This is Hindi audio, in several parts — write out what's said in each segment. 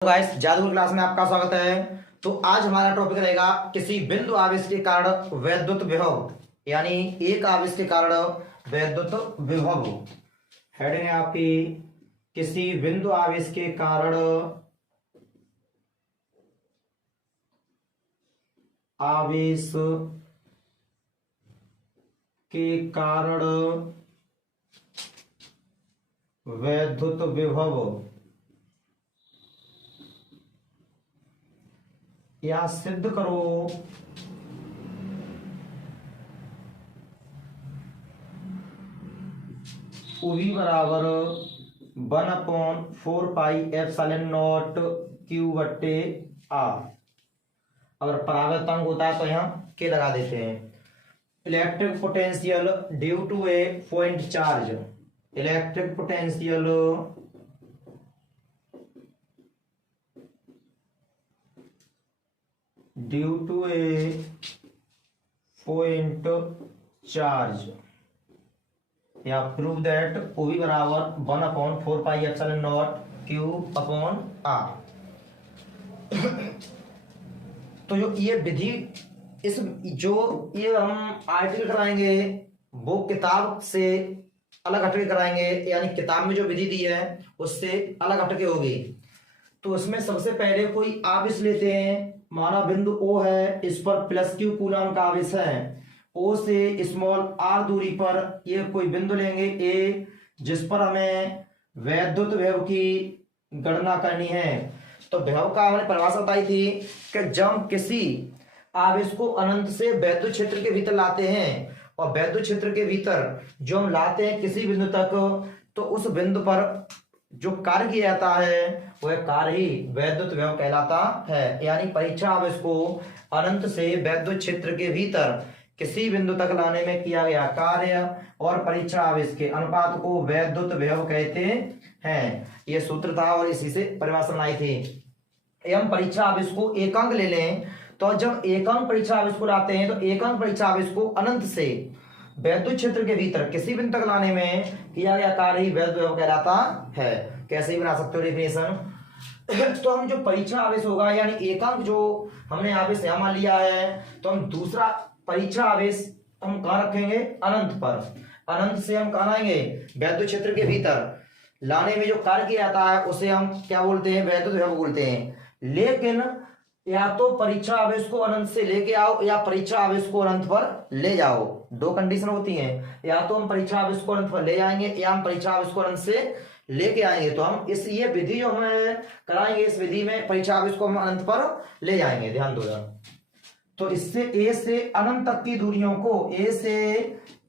गाइस, जादू क्लास में आपका स्वागत है। तो आज हमारा टॉपिक रहेगा किसी बिंदु आवेश के कारण वैद्युत विभव, यानी एक आवेश के कारण वैद्युत विभव। हेडिंग है आपकी किसी बिंदु आवेश के कारण आवेश के कारण वैद्युत विभव या सिद्ध करो उवी बराबर 1/4πε0 क्यू बट्टे आर। अगर परावर्तन होता है तो यहाँ के लगा देते हैं। Electric potential due to a point charge, electric potential due to a point charge या प्रूव दैट ओवी बराबर 1/4πε0 क्यू अपॉन आर। तो जो ये विधि, इस जो ये हम आर्टिकल कराएंगे वो किताब से अलग हटके कराएंगे, यानी किताब में जो विधि दी है उससे अलग हटके होगी। तो उसमें सबसे पहले कोई आवेश लेते हैं, माना बिंदु O है, इस पर प्लस क्यू कूलम का आवेश है। O से स्मॉल r दूरी पर ये कोई बिंदु लेंगे A, जिस पर हमें वैद्युत विभव की गणना करनी है। तो विभव का हमने परिभाषा बताई थी कि जब किसी आवेश को अनंत से वैद्युत क्षेत्र के भीतर लाते हैं, और वैद्युत क्षेत्र के भीतर जो हम लाते हैं किसी बिंदु तक, तो उस बिंदु पर जो कार्य किया जाता है वह कार्य ही वैद्युत विभव कहलाता है। यानी परीक्षा आवेश को अनंत से वैद्युत क्षेत्र के भीतर किसी बिंदु तक लाने में किया गया कार्य और परीक्षा आवेश के अनुपात को वैद्युत विभव कहते हैं। यह सूत्र था और इसी से परिभाषा बनाई थी। एवं परीक्षा आवेश को एकांक ले लें, तो जब एकांक परीक्षा आवेश को लाते हैं तो एकांक परीक्षा आवेश को अनंत से वैद्युत क्षेत्र के भीतर किसी बिंदु तक लाने में किया गया कार्य ही वैद्युत विभव कहलाता है। कैसे ही बना सकते हो डेफिनेशन। तो हम जो परीक्षा आवेश होगा, यानी एकांक जो हमने आवेश यहां मान लिया है, तो हम दूसरा परीक्षा आवेश हम कहां रखेंगे? अनंत पर। अनंत से हम कहां आएंगे? वैद्युत क्षेत्र के भीतर लाने में जो कार्य किया जाता है उसे हम क्या बोलते हैं? वैद्युत विभव बोलते हैं। लेकिन या तो परीक्षा आवेश को अनंत से लेके आओ या परीक्षा आवेश को अनंत पर ले जाओ, दो कंडीशन होती हैं। या तो हम परीक्षा आवेश को अनंत पर ले जाएंगे या हम परीक्षा आवेश को अनंत से लेके आएंगे। तो हम इस ये विधि जो हमें कराएंगे, इस विधि में परीक्षा आवेश को हम अनंत पर ले जाएंगे। ध्यान दो। तो इससे ए से अनंत तक की दूरियों को, ए से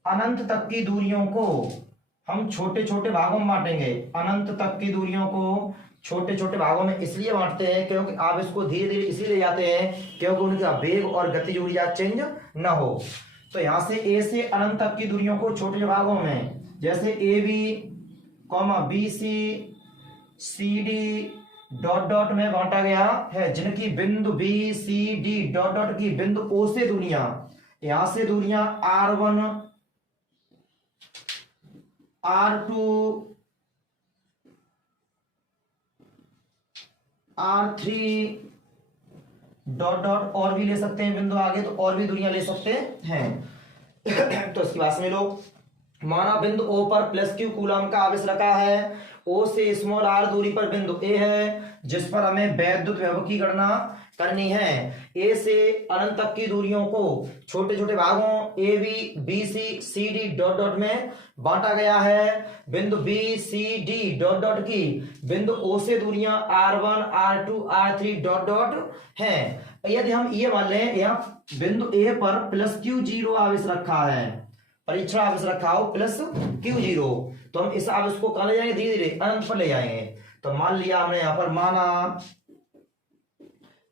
अनंत तक की दूरियों को हम छोटे छोटे भागों में बांटेंगे। अनंत तक की दूरियों को छोटे छोटे भागों में इसलिए बांटते हैं क्योंकि आवेश को धीरे धीरे इसलिए ले जाते हैं क्योंकि उनका वेग और गतिज ऊर्जा चेंज न हो। तो यहां से ए से अनंत तक की दूरियों को छोटे भागों में, जैसे A B B C C D dot dot में बांटा गया है, जिनकी बिंदु B C D dot dot की बिंदु ओ से दूरियां, यहां से दूरियां R1 R2 R3 dot dot और भी ले सकते हैं बिंदु आगे, तो और भी दूरियां ले सकते हैं। तो इसकी बात समझ लो। माना बिंदु O पर प्लस क्यू कूलम का आवेश रखा है, O से स्मॉल r दूरी पर बिंदु A है, जिस पर हमें वैद्युत विभव की गणना करनी है। A से अनंत तक की दूरियों को छोटे छोटे भागों A B B C C D dot dot में बांटा गया है। बिंदु B C D dot dot की बिंदु O से दूरियां R1 R2 R3 dot dot हैं। यदि हम ये मान लें यहाँ बिंदु A पर प्लस क्यू 0 आवेश रखा है, परीक्षा आवेश रखा हो प्लस Q0, तो हम इस आवेश को कहां ले जाएंगे? धीरे धीरे अनंत पर ले जाएंगे। तो मान लिया हमने यहां पर, माना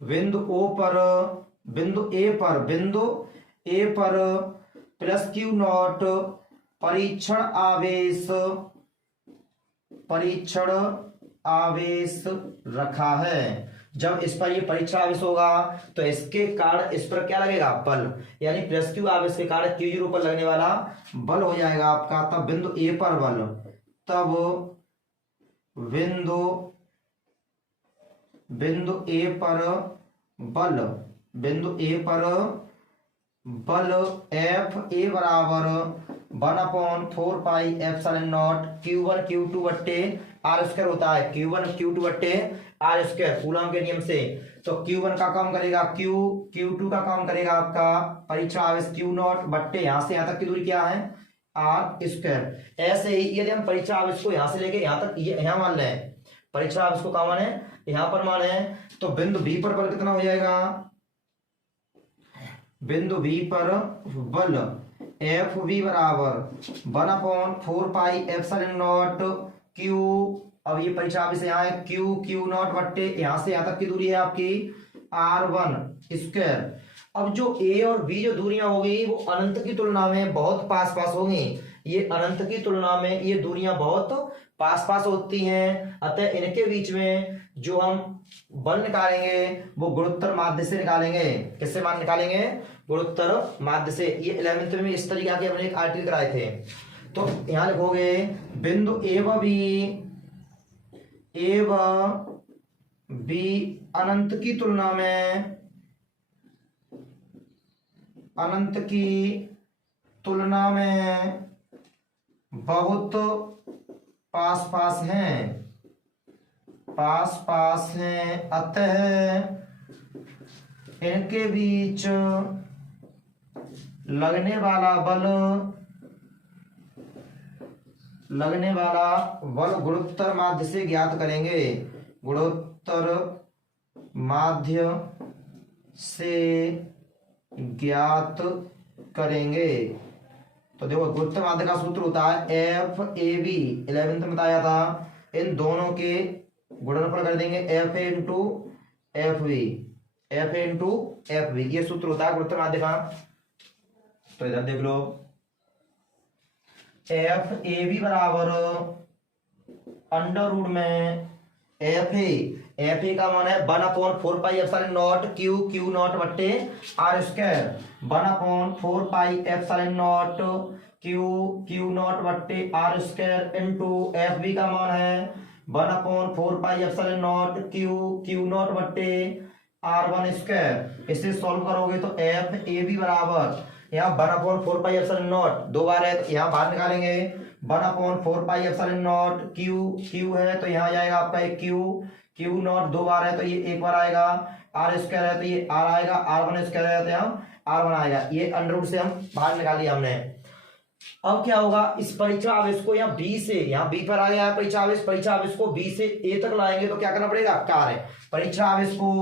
बिंदु A पर प्लस Q0 परीक्षण आवेश रखा है। जब इस पर ये परीक्षा आवेश होगा तो इसके कारण इस पर क्या लगेगा? बल। यानी प्लस क्यू आवेश के कारण Q0 पर लगने वाला बल हो जाएगा आपका। तब बिंदु ए पर बल, तब बिंदु बिंदु ए पर बल, बिंदु ए पर बल एफ ए बराबर 1/4 pi epsilon not Q1 Q2 बट्टे आर स्क्वायर होता है, Q1 Q2 बट्टे आर स्क्वायर कूलम के नियम से। तो Q1 का काम करेगा Q, Q2 का काम करेगा आपका परीक्षण आवेश Q0 बट्टे यहाँ से यहाँ तक की दूरी क्या है आर स्क्वायर। ऐसे ही यदि हम परीक्षण आवेश को यहाँ से लेके यहाँ तक ये यहाँ मान लें, परीक्षण आवेश को कहाँ माने यहाँ पर माने, तो बिंदु बी पर बल कितना हो जाएगा, बिंदु बी पर बल एफ बी बराबर 1/4 पाई एप्सिलॉन नॉट क्यू, अब ये परीक्षा आवेश यहाँ है क्यू Q0 बट्टे यहाँ से यहाँ तक की दूरी है आपकी R1 स्क्वायर। अब जो ए और बी जो दूरियां होगी वो अनंत की तुलना में बहुत पास पास होंगी, ये अनंत की तुलना में ये दूरियां बहुत पास पास होती हैं, अतः इनके बीच में जो हम बल निकालेंगे वो गुणोत्तर माध्य से निकालेंगे। किससे मान निकालेंगे, गुणोत्तर माध्य से। ये 11th में इस तरीके के हमने एक आर्टिकल कराए थे। तो यहां लिखोगे बिंदु ए व बी अनंत की तुलना में, अनंत की तुलना में बहुत पास पास हैं, पास पास हैं, अतः इनके बीच लगने वाला बल गुणोत्तर माध्य से ज्ञात करेंगे, गुणोत्तर माध्य से ज्ञात करेंगे। तो देखो गुणोत्तर माध्य का सूत्र होता है एफ ए बी, 11th में बताया था, इन दोनों के गुणनफल कर देंगे F A into F B, F A into F B, ये सूत्र होता है गुणोत्तर माध्य का। तो इधर देख लो एफ ए बी बराबर अंडर रूट में एफ ए का मान है 1/4 पाई एप्सिलॉन नॉट Q0 बट्टे r square, 1/4 pi epsilon naught Q0 बट्टे r square into F B का मान है 1/4 पाई एप्सिलॉन नॉट Q0 बट्टे R1 स्क्वायर। इसे सॉल्व करोगे तो एफ ए बी बराबर यहाँ 1/4 पाई एप्सिलॉन नॉट दो बार है तो यहाँ बाहर निकालेंगे 1/4 पाई एप्सिलॉन नॉट Q है तो यहाँ जाएगा आपका एक Q0 दो बार है तो ये एक बार आएगा, आर स्क्वायर है तो ये आर आएगा, R1 स्क्वायर है तो यहाँ R1 आएगा। ये अंडर रूट से हम बाहर निकाल लिया हमने। अब क्या होगा, इस परीक्षा आवेश को यहाँ बी से, यहाँ बी पर आ गया है परीक्षा आवेश को बी से ए तक लाएंगे तो क्या करना पड़ेगा, कार्य परीक्षा आवेश को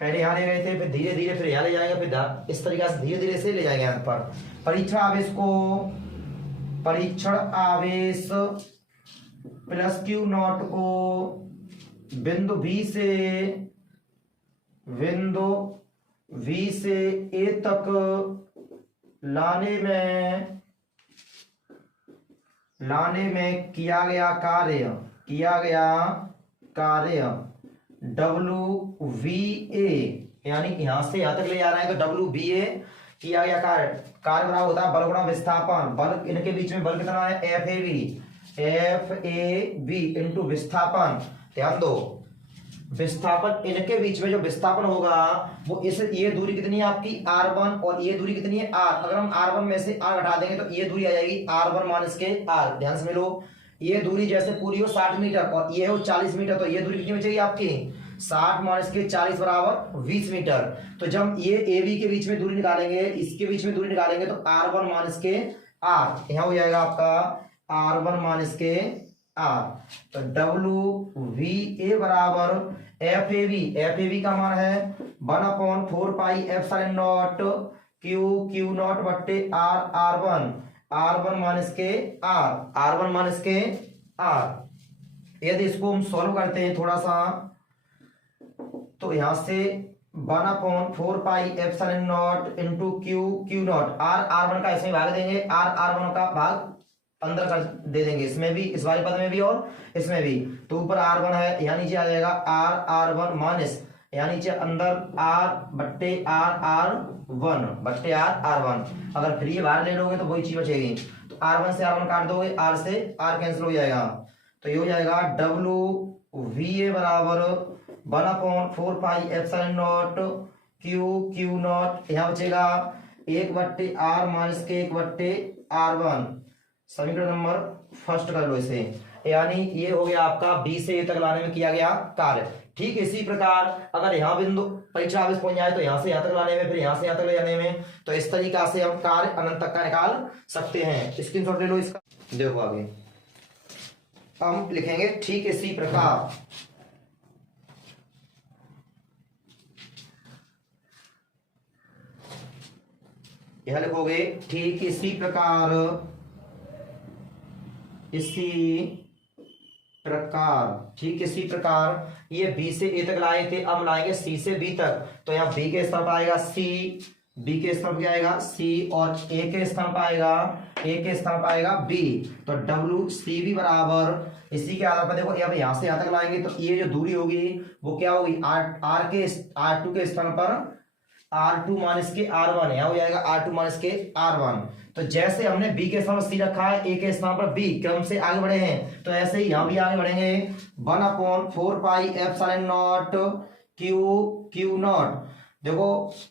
पहले यहाँ ले गए थे, फिर धीरे धीरे फिर यहाँ ले जाएंगे, फिर इस तरीके से धीरे धीरे से ले जाएंगे यहाँ पर। परीक्षण आवेश को, परीक्षण आवेश प्लस Q0 को बिंदु बी से ए तक लाने में किया गया कार्य WVA, यानी यहां से यहां तक ले जा रहे हैं तो WVA किया गया कार्य बराबर होता है बल गुणा विस्थापन। बल इनके बीच में बल कितना है FAB इंटू विस्थापन। ध्यान दो, विस्थापन इनके बीच में जो विस्थापन होगा वो ये दूरी कितनी है आपकी R1 और ये दूरी कितनी है R। अगर हम R1 में से R घटा देंगे तो ये दूरी आ जाएगी R1 माइनस के R। ध्यान से मिलो, ये दूरी जैसे पूरी हो 60 मीटर और ये हो 40 मीटर तो ये दूरी कितनी बचेगी आपकी 60 माइनस के 40 बराबर 20 मीटर। तो जब ये AB के बीच में दूरी निकालेंगे, इसके बीच में दूरी निकालेंगे तो R1 माइनस के R, यहाँ हो जाएगा आपका R1 माइनस के R। तो WVA बराबर FAB का मान है 1/4 पाई एप्सिलॉन नॉट Q0 बट्टे R1 माइनस के R। यदि इसको हम सॉल्व करते हैं थोड़ा सा तो यहां से 1/4 pi epsilon not into Q0 R1 का इसमें भाग देंगे, R1 का भाग अंदर कर दे देंगे, इसमें भी, इस वाले पद में भी और इसमें भी। तो ऊपर R1 है, यहाँ नीचे आ जाएगा R1 माइनस, यहाँ नीचे अंदर R बट्टे R1। अगर फिर ये बाहर ले लोगे तो वही चीज बचेगी। तो R1 से R1 काट दोगे, R से R कैंसिल हो जाएगा। तो ये हो जाएगा WVA बराबर 1/4 pi epsilon not Q not, यहाँ बचेगा 1/r-1/1/r1। समीकरण नंबर फर्स्ट कर लो इसे, यानी ये हो गया आपका बी से ए तक लाने में किया गया कार्य। ठीक इसी प्रकार अगर यहाँ बिंदु परीक्षा ऑफिस पहुंच जाए तो यहाँ से यहाँ तक लाने में, फिर यहाँ से यहाँ तक ले जाने में, तो इस तरीका से हम कार्य अनंत तक का निकाल सकते हैं। स्क्रीनशॉट ले लो इसका, देखो आगे हम लिखेंगे ठीक इसी प्रकार। यह लिखोगे ठीक इसी प्रकार, ठीक इसी प्रकार ये बी से ए तक लाए थे, अब लाएंगे सी से बी तक। तो यहाँ बी के स्थान पर आएगा सी, बी के स्थान पर क्या आएगा सी, और ए के स्थान पर आएगा बी। तो डब्ल्यू सी बी बराबर, इसी के आधार पर देखो अब यहाँ से यहाँ तक लाएंगे तो ये जो दूरी होगी वो क्या होगी R2 के स्थान पर R2 माइनस के R1, यहाँ हो जाएगा R2 माइनस के R1। तो जैसे हमने B के स्थान पर C रखा है, A के स्थान पर B, क्रम से आगे बढ़े हैं, तो ऐसे ही यहाँ भी आगे बढ़ेंगे। 1/4 pi epsilon not Q not. देखो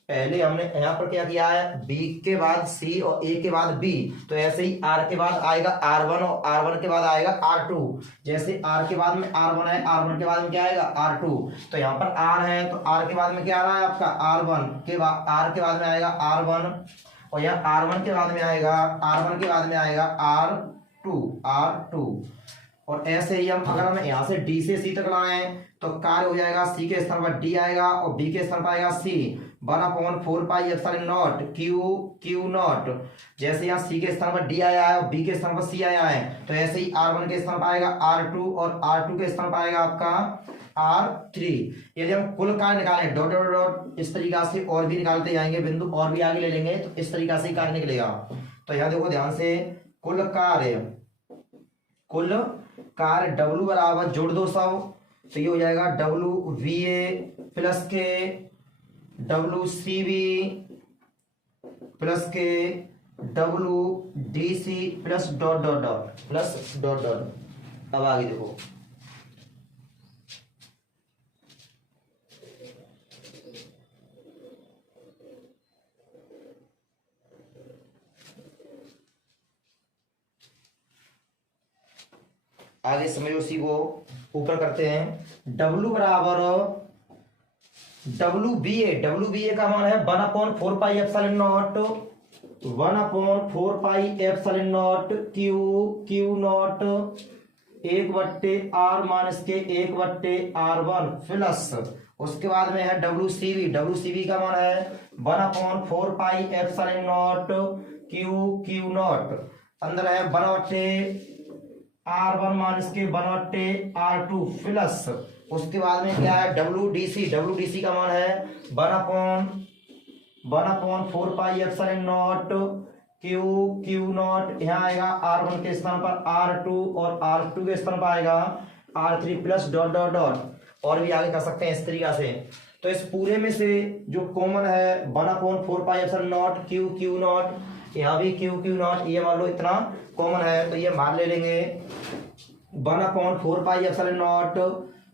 पहले हमने यहाँ पर क्या किया है, B के बाद C और A के बाद B, तो ऐसे ही R के बाद आएगा R1 और R1 के बाद आएगा R2। जैसे R के बाद में R1 है, R1 के बाद में क्या आएगा R2, तो यहाँ पर R है तो R के बाद में क्या आ रहा है आपका R1 के बाद, R के बाद में आएगा R1, और यहाँ R1 के बाद में आएगा R2। और ऐसे ही हम यहाँ से D से C तक लाए तो कार्य हो जाएगा C के स्थान पर D आएगा और B के स्थान पर आएगा C। 1/4 pi epsilon not Q not. जैसे यहाँ C के स्थान पर D आया है और B के स्थान पर C आया है, तो ऐसे ही R1 के स्थान पर आएगा R2 और R2 के स्थान पर आएगा आपका R3। यदि हम कुल कार्य निकालें डॉट डॉट डॉट इस तरीका से और भी निकालते जाएंगे, बिंदु और भी आगे ले लेंगे, तो इस तरीका से कार्य निकलेगा। तो यहाँ देखो ध्यान से, कुल कार्य W बराबर जोड़ दो सब, तो ये हो जाएगा WVA प्लस के WCB प्लस के WDC plus dot dot dot. अब आगे देखो, आगे समझो, उसी को ऊपर करते हैं। W बराबर WBA का मान है 1/4 pi epsilon not 1/4 pi epsilon not Q not 1/r minus के 1/r1 प्लस, उसके बाद में है WCB का मान है 1/4 pi epsilon not Q not, अंदर है 1/r1 माइनस के 1/r2 प्लस, उसके बाद में क्या है WDC का मान है 1/4 pi epsilon not Q not, यहाँ आएगा R1 के स्थान पर R2 और R2 के स्थान पर आएगा R3 plus dot dot dot. और भी आगे कर सकते हैं इस तरीका से। तो इस पूरे में से जो कॉमन है 1/4 pi epsilon not Q not, यहाँ भी क्यू नॉट, ये मान लो इतना कॉमन है तो ये मान ले लेंगे। 1/4 pi epsilon not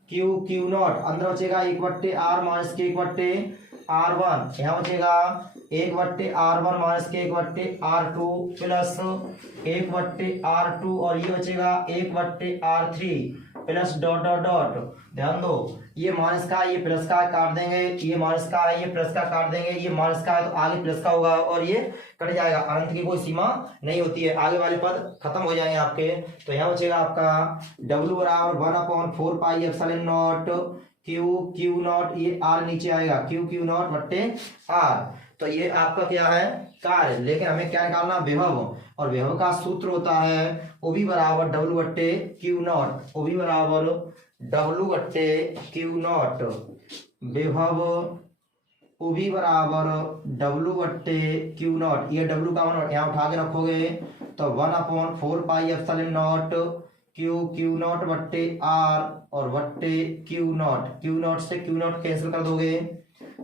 Q not, अंदर बचेगा 1/r माइनस के 1/r1, यहाँ बचेगा 1/r1 माइनस के 1/r2 प्लस 1/r2, और ये बचेगा 1/r3 plus dot dot dot. ध्यान दो, ये माइनस का ये प्लस का काट देंगे, ये माइनस का है ये प्लस का काट देंगे, ये माइनस का है तो आगे प्लस का होगा और ये कट जाएगा। अनंत की कोई सीमा नहीं होती है, आगे वाले पद खत्म हो जाएंगे आपके। तो यहाँ बचेगा आपका W बराबर 1/4 pi epsilon not Q not, ये R नीचे आएगा क्यू नॉट बट्टे R। तो ये आपका क्या है कार्य, लेकिन हमें क्या निकालना विभव, और विभव का सूत्र होता है OB बराबर W बट्टे क्यू नॉट, OB बराबर W बट्टे क्यू नॉट, विभव OB बराबर W बट्टे क्यू नॉट। ये W का मान यहाँ उठा के रखोगे तो 1/4 pi epsilon not Q not बट्टे R और बट्टे क्यू नॉट से क्यू नॉट कैंसिल कर दोगे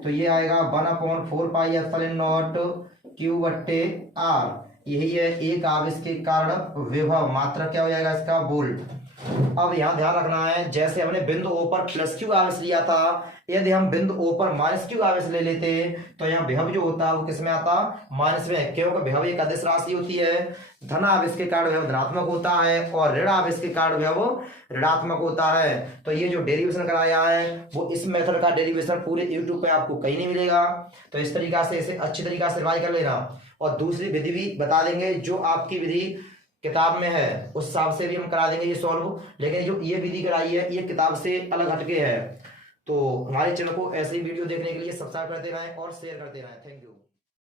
तो ये आएगा 1/4 पाई एप्सिलॉन नॉट क्यू बट्टे R। यही है एक आवेश के कारण विभव, मात्रा क्या हो जाएगा इसका वोल्ट। अब यहाँ ध्यान रखना है, जैसे हमने बिंदु ओ पर प्लस क्यू आवेश लिया था, यदि हम बिंदु ओ पर माइनस क्यू आवेश ले लेते तो यहाँ विभव जो होता है वो किस में आता, माइनस में, क्योंकि विभव एक अदिश राशि होती है। धन आवेश के कारण विभव धनात्मक होता है और ऋण आवेश के कारण विभव ऋणात्मक होता है। तो ये जो डेरिवेशन कराया है वो इस मेथड का डेरिवेशन पूरे यूट्यूब पे आपको कहीं नहीं मिलेगा। तो इस तरीका से इसे अच्छी तरीका से रिवाइज कर लेना, और दूसरी विधि भी बता देंगे जो आपकी विधि किताब में है उस हिसाब से भी हम करा देंगे ये सॉल्व, लेकिन जो ये विधि कराई है ये किताब से अलग हटके है। तो हमारे चैनल को ऐसे ही वीडियो देखने के लिए सब्सक्राइब करते रहें और शेयर करते रहें। Thank you.